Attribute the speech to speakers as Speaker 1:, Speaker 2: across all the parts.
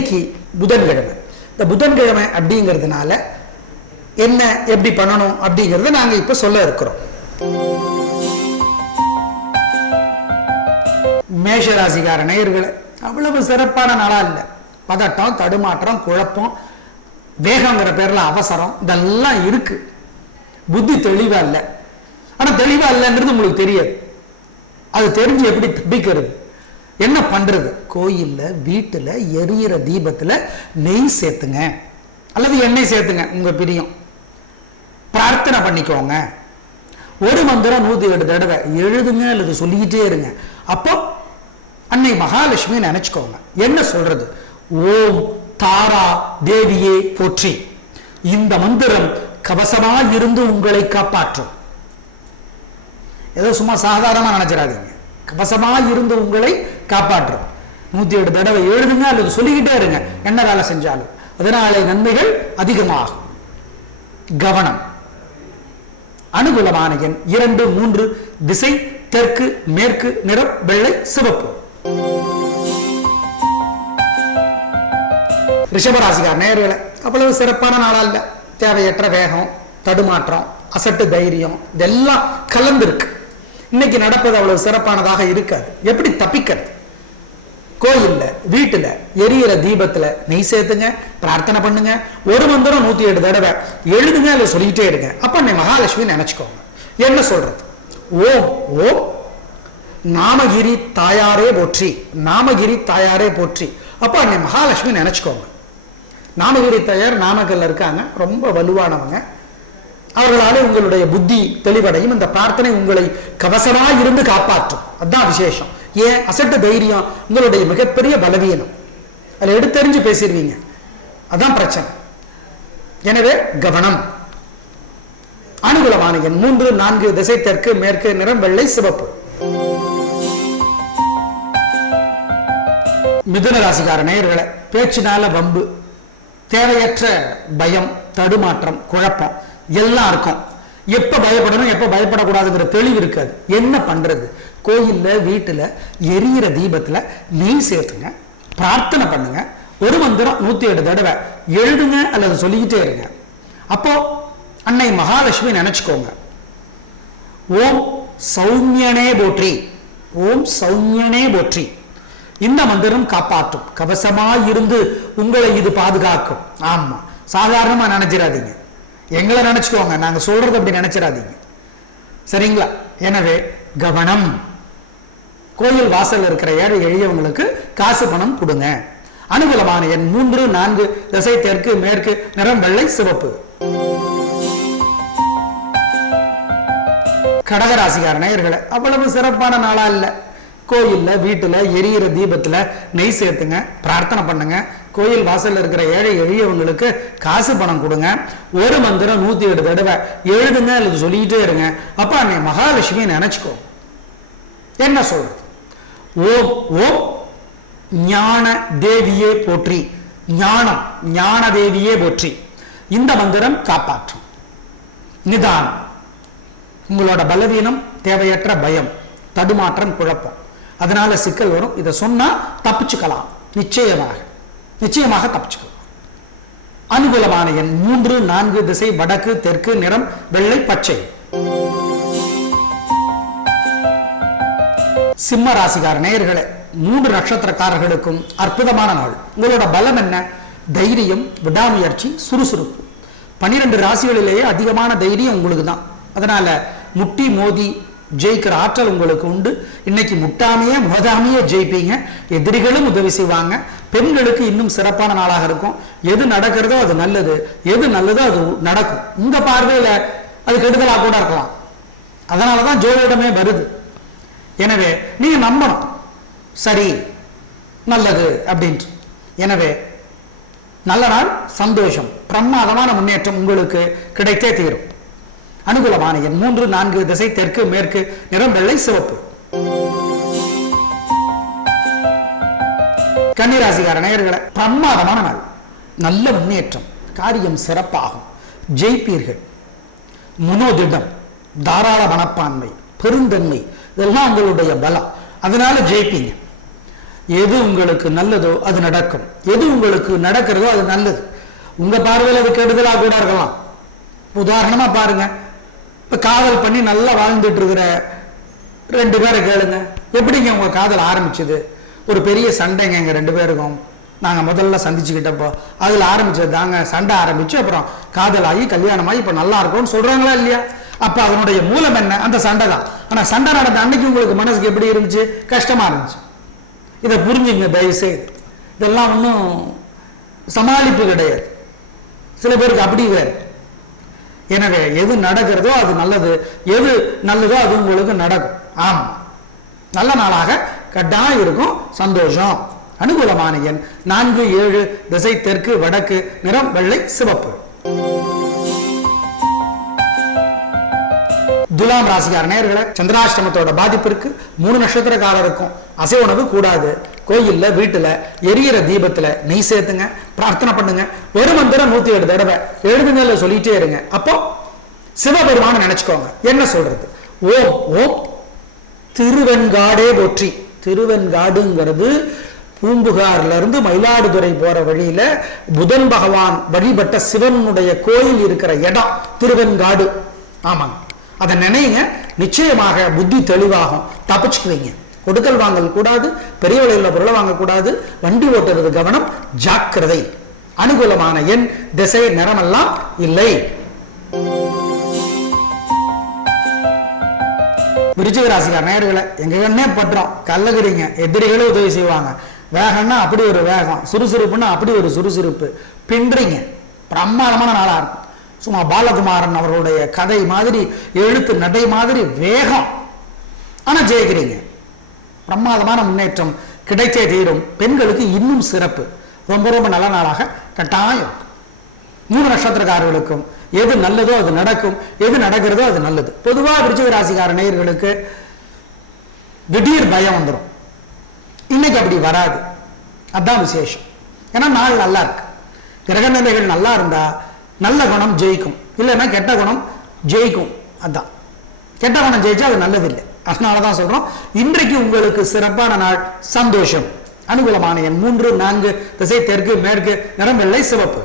Speaker 1: இன்னைக்கு புதன்கிழமை. இந்த புதன்கிழமை அப்படிங்கிறதுனால என்ன எப்படி பண்ணணும் அப்படிங்கிறத நாங்கள் இப்போ சொல்ல இருக்கிறோம். மேஷராசிக்கார நேயர்களை அவ்வளவு சிறப்பான நாளா இல்லை. பதட்டம் தடுமாற்றம் குழப்பம் வேகங்கிற பேர்ல அவசரம் இதெல்லாம் இருக்கு. புத்தி தெளிவா இல்லை. ஆனா தெளிவா இல்லைன்றது உங்களுக்கு தெரியாது. அது தெரிஞ்சு எப்படி தப்பிக்கிறது? என்ன பண்றது? கோயில்ல வீட்டுல எரியிற தீபத்துல நெய் சேர்த்துங்க. அல்லது எண்ணெய் சேர்த்துங்க உங்க பிரியம். பிரார்த்தனை பண்ணிக்கோங்க. ஒரு மந்திரம் நூத்தி ஏழு தடவை. எழுதுங்க அல்லது சொல்லிக்கிட்டே இருங்க. அப்போ அன்னை மகாலட்சுமி நினைச்சுக்கோங்க. என்ன சொல்றது? ஓம் தாரா தேவியே போற்றி. இந்த மந்திரம் கவசமா இருந்து உங்களை காப்பாற்றும். ஏதோ சும்மா சாதாரணமா நினைச்சிடாதீங்க. கவசமாக இருந்து உங்களை காப்பாற்றும். நூத்தி எட்டு தடவை எழுதுங்க அல்லது சொல்லிக்கிட்டே இருங்க. என்ன வேலை செஞ்சாலும். அதனாலே நன்மைகள் அதிகமாகும். கவனம். அனுகூலமான எண் இரண்டு மூன்று திசை தெற்கு மேற்கு நிறம் வெள்ளை சிவப்பு. ரிஷபராசிகார் நேர்களை அவ்வளவு சிறப்பான நாளா இல்லை. தேவையற்ற வேகம் தடுமாற்றம் அசட்டு தைரியம் இதெல்லாம் கலந்துருக்கு. இன்னைக்கு நடப்பது அவ்வளவு சிறப்பானதாக இருக்காது. எப்படி தப்பிக்கிறது? கோயில்ல வீட்டுல எரியிற தீபத்துல நெய் சேர்த்துங்க பிரார்த்தனை பண்ணுங்க. ஒரு மந்திரம் நூத்தி ஏழு தடவை எழுதுங்க அதை சொல்லிக்கிட்டே இருங்க. அப்ப நீ மகாலட்சுமி நினைச்சுக்கோங்க. என்ன சொல்றது? ஓம் ஓம். நாமகிரி தாயாரே போற்றி. நாமகிரி தாயாரே போற்றி. அப்போ அன்னை மகாலட்சுமி நினைச்சுக்கோங்க. நாமகிரி தாயார் நாமக்கல்ல இருக்காங்க. ரொம்ப வலுவானவங்க. அவர்களாலே உங்களுடைய புத்தி தெளிவடையும். இந்த பிரார்த்தனை உங்களை கவசமா இருந்து காப்பாற்றும். அதுதான் விசேஷம். ஏன்? அசட்டு தைரியம் உங்களுடைய மிகப்பெரிய பலவீனம். அதில் எடுத்தறிஞ்சு பேசிடுவீங்க. அதான் பிரச்சனை. எனவே கவனம். அனுகூலமான எண் மூன்று நான்கு திசை தெற்கு மேற்கு நிறம் வெள்ளை சிவப்பு. மிதுன ராசிக்கார நேயர்களை பேச்சினால வம்பு தேவையற்ற பயம் தடுமாற்றம் குழப்பம். எல்லாம் இருக்கும் எப்ப பயப்படணும் எப்ப பயப்படக்கூடாதுங்கிற தெளிவு இருக்காது. என்ன பண்றது? கோயில்ல வீட்டுல எரியிற தீபத்துல நெய் சேர்த்துங்க பிரார்த்தனை பண்ணுங்க. ஒரு மந்திரம் நூத்தி எட்டு தடவை. எழுதுங்க அல்லது சொல்லிக்கிட்டே இருங்க. அப்போ அன்னை மகாலட்சுமி நினைச்சுக்கோங்க. ஓம் சௌமியனே போற்றி. ஓம் சௌமியனே போற்றி. இந்த மந்திரம் காப்பாற்றும். கவசமா இருந்து உங்களை இது பாதுகாக்கும். ஆமா. சாதாரணமா நினைச்சிடாதீங்க. எங்களை நினைச்சுக்கோங்க. நாங்க சொல்றது அப்படி நினைச்சிடாதீங்க. சரிங்களா? எனவே கவனம். கோயில் வாசல் இருக்கிற ஏழை எளியவங்களுக்கு காசு பணம் கொடுங்க. அனுகூலமான எண் மூன்று நான்கு திசை தெற்கு மேற்கு நிறம் வெள்ளை சிவப்பு. கடகராசிகார நேயர்களை அவ்வளவு சிறப்பான நாளா இல்லை. கோயில்ல வீட்டுல எரியிற தீபத்துல நெய் சேர்த்துங்க பிரார்த்தனை பண்ணுங்க. கோயில் வாசல்ல இருக்கிற ஏழை எளியவங்களுக்கு காசு பணம் கொடுங்க. ஒரு மந்திரம் நூத்தி ஏழு தடவை. எழுதுங்க அல்லது சொல்லிக்கிட்டே இருங்க. அப்ப அன்னை மகாலட்சுமி நினைச்சுக்கோ. என்ன சொல்றது? ஓம் ஓம் ஞான தேவியே போற்றி. ஞானம் ஞான தேவியே போற்றி. இந்த மந்திரம் காப்பாற்றும். நிதானம். உங்களோட பலவீனம் தேவையற்ற பயம் தடுமாற்றம் குழப்பம். அதனால சிக்கல் வரும். இதை சொன்னா தப்பிச்சுக்கலாம். நிச்சயமாக. நிச்சயமாக தப்பிச்சுக்கலாம் அனுகூலமான எண் மூன்று நான்கு திசை வடக்கு தெற்கு நிறம் வெள்ளை பச்சை. சிம்ம ராசிகார நேயர்களே மூன்று நட்சத்திரக்காரர்களுக்கும் அற்புதமான நாள். உங்களோட பலம் என்ன? தைரியம் விடாமுயற்சி சுறுசுறுப்பு. பன்னிரெண்டு ராசிகளிலேயே அதிகமான தைரியம் உங்களுக்கு தான் அதனால முட்டி மோதி ஜெயிக்கிற ஆற்றல் உங்களுக்கு உண்டு. இன்னைக்கு முட்டாமையே மோதாமையே ஜெயிப்பீங்க. எதிரிகளும் உதவி செய்வாங்க. பெண்களுக்கு இன்னும் சிறப்பான நாளாக இருக்கும். எது நடக்கிறதோ அது நல்லது. எது நல்லதோ அது நடக்கும். உங்க பார்வையில அது கெடுதலா கூட இருக்கலாம். அதனாலதான் ஜோதிடமே வருது. எனவே நீங்க நம்பணும். சரி நல்லது அப்படின்ட்டு. எனவே நல்ல நாள் சந்தோஷம். பிரமாதமான முன்னேற்றம் உங்களுக்கு கிடைத்தே தீரும். அனுகூலமான எண் மூன்று நான்கு திசை தெற்கு மேற்கு நிறம் வெள்ளை சிவப்பு. கன்னிராசிகார நேயர்களை பிரமாதமான நாள். நல்ல முன்னேற்றம் காரியம் சிறப்பாகும். ஜெயிப்பீர்கள். முனோதிடம் தாராள மனப்பான்மை பெருந்தன்மை இதெல்லாம் உங்களுடைய பலம். அதனால ஜெயிப்பீங்க. எது உங்களுக்கு நல்லதோ அது நடக்கும். எது உங்களுக்கு நடக்கிறதோ அது நல்லது. உங்க பார்வையில் அது கெடுதலா கூட இருக்கலாம். உதாரணமா பாருங்க இப்போ காதல் பண்ணி நல்லா வாழ்ந்துட்டு இருக்கிற ரெண்டு பேரை கேளுங்க. எப்படிங்க உங்க காதல் ஆரம்பிச்சது? ஒரு பெரிய சண்டைங்க எங்க ரெண்டு பேருக்கும். நாங்கள் முதல்ல சந்திச்சுக்கிட்டப்போ அதில் ஆரம்பிச்சது தாங்க. சண்டை ஆரம்பிச்சு அப்புறம் காதலாகி கல்யாணமாகி கல்யாணம் ஆகி நல்லா இருக்கும்னு சொல்கிறாங்களா இல்லையா? அப்போ அதனுடைய மூலம் என்ன? அந்த சண்டை தான். ஆனால் சண்டை நடந்த அன்னைக்கு உங்களுக்கு மனசுக்கு எப்படி இருந்துச்சு? கஷ்டமாக இருந்துச்சு. இதை புரிஞ்சுங்க தயவுசெய்து. இதெல்லாம் ஒன்றும் சமாளிப்பு கிடையாது. சில பேருக்கு அப்படி வேறு. எனவே எது நடக்கிறதோ அது நல்லது எது நல்லதோ அது உங்களுக்கு நடக்கும். ஆம். நல்ல நாளாக கட்டாயம் இருக்கும் சந்தோஷம். அனுகூலமான எண் நான்கு ஏழு திசை தெற்கு வடக்கு நிறம் வெள்ளை சிவப்பு. துலாம் ராசிக்கார நேர்களை சந்திராஷ்டமத்தோட பாதிப்பு இருக்கு. மூணு நட்சத்திரக்காரருக்கும் அசை உணவு கூடாது. கோயில்ல வீட்டுல எரியிற தீபத்துல நெய் சேர்த்துங்க பிரார்த்தனை பண்ணுங்க. ஒரு மந்திரம் நூத்தி ஏழு தடவை எழுதுங்கல சொல்லிட்டே இருங்க. அப்போ சிவபெருமான நினைச்சுக்கோங்க. என்ன சொல்றது? ஓம் ஓம். திருவெண்காடே போற்றி. திருவெண்காடுங்கிறது பூம்புகார்ல இருந்து மயிலாடுதுறை போற வழியில புதன் பகவான் வழிபட்ட சிவனுடைய கோயில் இருக்கிற இடம். திருவெண்காடு. ஆமாங்க. அதை நினைங்க. நிச்சயமாக புத்தி தெளிவாகும். தப்பிச்சுக்குவீங்க. கொடுக்கல் வாங்கல் கூடாது. பெரிய விலையில் பொருளை வாங்கக்கூடாது. வண்டி ஓட்டுறது கவனம். ஜாக்கிரதை. அனுகூலமான எண். திசை நிறமெல்லாம் இல்லை. விருச்சிக ராசிக்கார நேர்களை எங்க கண்ணே பற்றோம் கல்லகிறீங்க எதிரிகளும் உதவி செய்வாங்க. வேகம்னா அப்படி ஒரு வேகம். சுறுசுறுப்புன்னா அப்படி ஒரு சுறுசுறுப்பு. பின்றீங்க பிரமாதமான நாளா இருக்கும். சும்மா பாலகுமாரன் அவர்களுடைய கதை மாதிரி எழுத்து நடை மாதிரி வேகம். ஆனா ஜெயிக்கிறீங்க பிரமாதமான முன்னேற்றம் கிடைத்தே தீரும். பெண்களுக்கு இன்னும் சிறப்பு. ரொம்ப ரொம்ப நல்ல நாளாக கட்டாயம் மூணு நட்சத்திரக்காரர்களுக்கும் எது நல்லதோ அது நடக்கும். எது நடக்கிறதோ அது நல்லது. பொதுவா விருச்சிக ராசிக்கார நேயர்களுக்கு திடீர் பயம் வந்துடும் இன்னைக்கு அப்படி வராது. அதான் விசேஷம். ஏன்னா நாள் நல்லா இருக்கு. கிரக நிலைகள் நல்லா இருந்தா நல்ல குணம் ஜெயிக்கும். இல்லைன்னா கெட்ட குணம் ஜெயிக்கும். அதான். கெட்ட குணம் ஜெயிச்சா அது நல்லதில்லை. அதனால தான் சொல்றோம் இன்றைக்கு உங்களுக்கு சிறப்பான நாள் சந்தோஷம். அனுகூலமான எண் மூன்று நான்கு திசை தெற்கு மேற்கு நிறம் வெள்ளை சிவப்பு.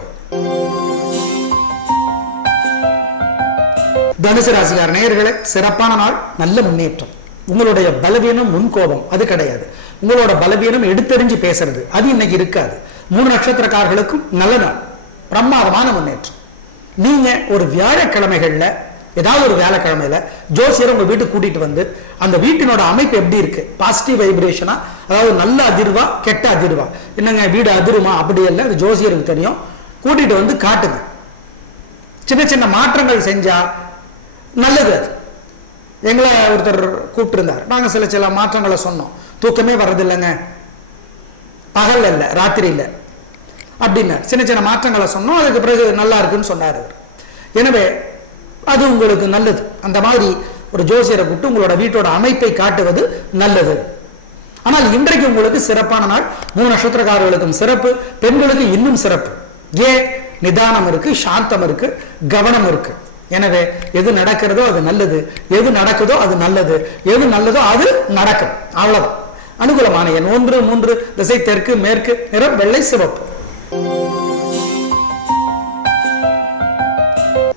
Speaker 1: தனுசு ராசிகார நேயர்களே சிறப்பான நாள் நல்ல முன்னேற்றம். உங்களுடைய பலவீனம் முன்கோபம் அது கிடையாது. உங்களோட பலவீனம் எடுத்தெறிஞ்சு பேசுறது அது இன்னைக்கு இருக்காது. மூணு நட்சத்திரக்காரர்களுக்கும் நல்ல நாள். பிரமாதமான முன்னேற்றம். நீங்க ஒரு வியாழக்கிழமைகள்ல ஏதாவது ஒரு வேலைக்கிழமையில ஜோசியர் உங்க வீட்டுக்கு கூட்டிகிட்டு வந்து அந்த வீட்டினோட அமைப்பு எப்படி இருக்கு? பாசிட்டிவ் வைப்ரேஷனா அதாவது நல்ல அதிர்வா கெட்ட அதிர்வா? என்னங்க வீடு அதிருமா? அப்படி இல்லை அது ஜோசியருக்கு தெரியும். கூட்டிட்டு வந்து காட்டுங்க. சின்ன சின்ன மாற்றங்கள் செஞ்சால் நல்லது அது. எங்களை ஒருத்தர் கூப்பிட்டுருந்தார். நாங்கள் சில சில மாற்றங்களை சொன்னோம். தூக்கமே வர்றதில்லைங்க. பகல் இல்லை ராத்திரி இல்லை அப்படின்னார் சின்ன சின்ன மாற்றங்களை சொன்னோம். அதுக்கு பிறகு நல்லா இருக்குன்னு சொன்னார் அவர். எனவே அது உங்களுக்கு நல்லது. அந்த மாதிரி ஒரு ஜோசியரை கூப்பிட்டு உங்களோட வீட்டோட அமைப்பை காட்டுவது நல்லது. ஆனால் இன்றைக்கு உங்களுக்கு சிறப்பான நாள். மூணு நட்சத்திரக்காரர்களுக்கும் சிறப்பு. பெண்களுக்கு இன்னும் சிறப்பு. ஏன் நிதானம் இருக்கு சாந்தம் இருக்கு கவனம் இருக்கு. எனவே எது நடக்கிறதோ அது நல்லது. எது நடக்குதோ அது நல்லது. எது நல்லதோ அது நடக்கும். அவ்வளவுதான். அனுகூலமான எண் ஒன்று மூன்று திசை தெற்கு மேற்கு நிறம் வெள்ளை சிவப்பு.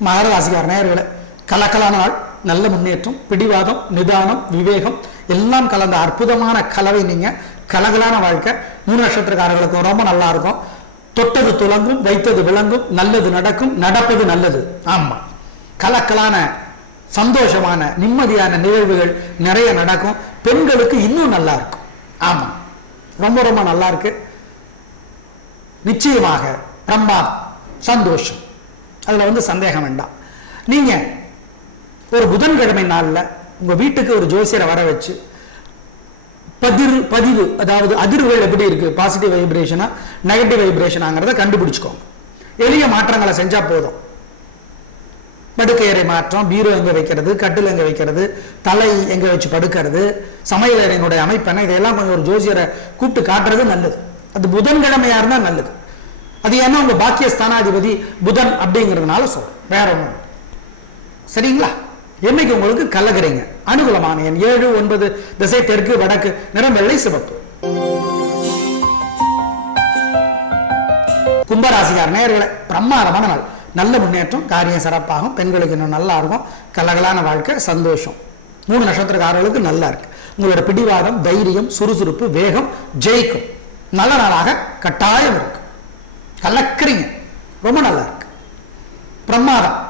Speaker 1: மகர ராசிக்கார நேயர்களே கலக்கலான நாள் நல்ல முன்னேற்றம் பிடிவாதம் நிதானம் விவேகம் எல்லாம் கலந்த அற்புதமான கலவை நீங்க. கலகலான வாழ்க்கை. மூணு நட்சத்திரக்காரர்களுக்கும் ரொம்ப நல்லா இருக்கும். தொட்டது துலங்கும் வைத்தது விளங்கும் நல்லது நடக்கும் நடப்பது நல்லது. ஆமா. கலக்கலான சந்தோஷமான நிம்மதியான நிகழ்வுகள் நிறைய நடக்கும். பெண்களுக்கு இன்னும் நல்லா இருக்கும். ஆமா. ரொம்ப ரொம்ப நல்லா இருக்கு. நிச்சயமாக பிரமாதம் சந்தோஷம். அதுல வந்து சந்தேகம் வேண்டாம். நீங்க ஒரு புதன்கிழமை நாள்ல உங்க வீட்டுக்கு ஒரு ஜோசியரை வர வச்சு பதிர் பதிவு அதாவது அதிர்வுகள் எப்படி இருக்கு? பாசிட்டிவ் வைப்ரேஷனா நெகட்டிவ் வைப்ரேஷனாங்கிறத கண்டுபிடிச்சிக்கோங்க. எளிய மாற்றங்களை செஞ்சா போதும். படுக்கையறை மாற்றம் பீரோ எங்க வைக்கிறது கட்டில் எங்க வைக்கிறது தலை எங்க வச்சு படுக்கிறது சமையல் அறையினுடைய அமைப்பு என்ன கொஞ்சம் ஒரு ஜோசியரை கூப்பிட்டு காட்டுறது நல்லது. அது புதன்கிழமையாக இருந்தால் நல்லது. அது ஏன்னா உங்கள் பாக்கியஸ்தானாதிபதி புதன் அப்படிங்கிறதுனால சொல்கிறேன் வேற ஒன்றும் சரிங்களா? என்னைக்கு உங்களுக்கு கலகிறீங்க? அனுகூலமான என் ஏழு ஒன்பது திசை தெற்கு வடக்கு நிறம் வெள்ளை சிவப்பு. கும்பராசிக்கார் நேர்களை பிரம்மாதமான நாள். நல்ல முன்னேற்றம் காரியம் சிறப்பாகும் பெண்களுக்கு இன்னும் நல்லா இருக்கும் கலகலான வாழ்க்கை சந்தோஷம். மூணு நட்சத்திரக்காரர்களுக்கு நல்லா இருக்கு. உங்களோட பிடிவாதம் தைரியம் சுறுசுறுப்பு வேகம் ஜெயிக்கும். நல்ல நாளாக கட்டாயம் இருக்கு. கலக்கிறீங்க ரொம்ப நல்லா இருக்கு. பிரமாதம்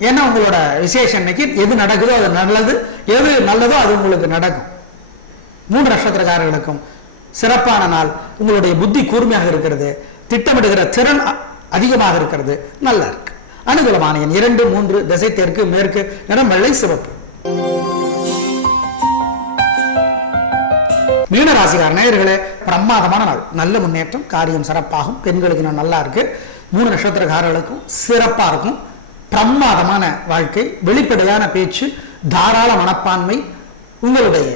Speaker 1: ஏன்னா உங்களோட விசேஷம் இன்னைக்கு? எது நடக்குதோ அது நல்லது. எது நல்லதோ அது உங்களுக்கு நடக்கும். மூன்று நட்சத்திரக்காரர்களுக்கும் சிறப்பான நாள். உங்களுடைய புத்தி கூர்மையாக இருக்கிறது. திட்டமிடுகிற திறன் அதிகமாக இருக்கிறது. நல்லா இருக்கு. அனுகூலமான எண் இரண்டு மூன்று திசை தெற்கு மேற்கு நிறம் வெள்ளை சிவப்பு. மீனராசிகார நேயர்களே பிரமாதமான நாள். நல்ல முன்னேற்றம் காரியம் சிறப்பாகும் பெண்களுக்கு இன்னும் நல்லா இருக்கு. மூணு நட்சத்திரக்காரர்களுக்கும் சிறப்பா இருக்கும். பிரமாதமான வாழ்க்கை வெளிப்படையான பேச்சு தாராள மனப்பான்மை உங்களுடைய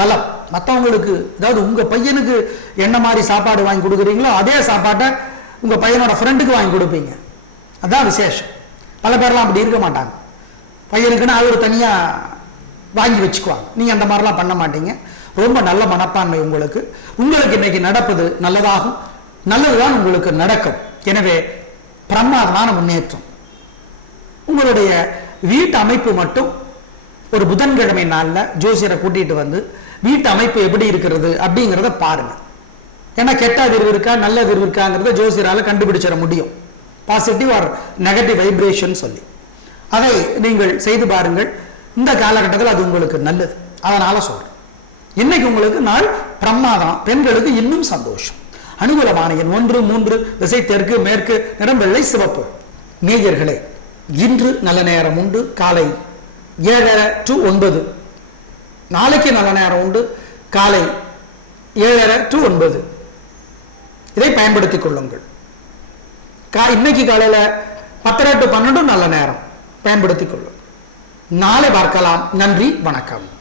Speaker 1: பலம். மற்றவங்களுக்கு அதாவது உங்க பையனுக்கு என்ன மாதிரி சாப்பாடு வாங்கி கொடுக்குறீங்களோ அதே சாப்பாட்டை உங்க பையனோட ஃப்ரெண்டுக்கு வாங்கி கொடுப்பீங்க. அதான் விசேஷம். பல பேர்லாம் அப்படி இருக்க மாட்டாங்க. பையனுக்குன்னு அவர் தனியா வாங்கி வச்சுக்குவாங்க. நீங்க அந்த மாதிரிலாம் பண்ண மாட்டீங்க. ரொம்ப நல்ல மனப்பான்மை உங்களுக்கு. உங்களுக்கு இன்னைக்கு நடப்பது நல்லதாகும். நல்லதுதான் உங்களுக்கு நடக்கும். எனவே பிரமாதமான முன்னேற்றம். உங்களுடைய வீட்டு அமைப்பு மட்டும் ஒரு புதன்கிழமை நாள்ல ஜோசியரை கூட்டிட்டு வந்து வீட்டு அமைப்பு எப்படி இருக்கிறது அப்படிங்கிறத பாருங்க. ஏன்னா கெட்ட அதிர்வு இருக்கா நல்ல அதிர்வு இருக்காங்கிறத ஜோசியரால கண்டுபிடிச்சிட முடியும். பாசிட்டிவ் ஆர் நெகட்டிவ் வைப்ரேஷன் சொல்லி. அதை நீங்கள் செய்து பாருங்கள். இந்த காலகட்டத்தில் அது உங்களுக்கு நல்லது. அதனால சொல்றேன். இன்னைக்கு உங்களுக்கு நாள் பிரமாதம். பெண்களுக்கு இன்னும் சந்தோஷம். அனுகூலமான எண் ஒன்று மூன்று திசை தெற்கு மேற்கு நிறம் வெள்ளை சிவப்பு. நேயர்களே இன்று நல்ல நேரம் உண்டு. காலை ஏழரை டு ஒன்பது. நாளைக்கு நல்ல நேரம் உண்டு. காலை ஏழரை டு ஒன்பது. இதை பயன்படுத்திக் கொள்ளுங்கள். கா இன்னைக்கு காலையில் பத்தரை டு பன்னெண்டு நல்ல நேரம். பயன்படுத்திக் கொள்ளுங்கள். நாளை பார்க்கலாம். நன்றி வணக்கம்.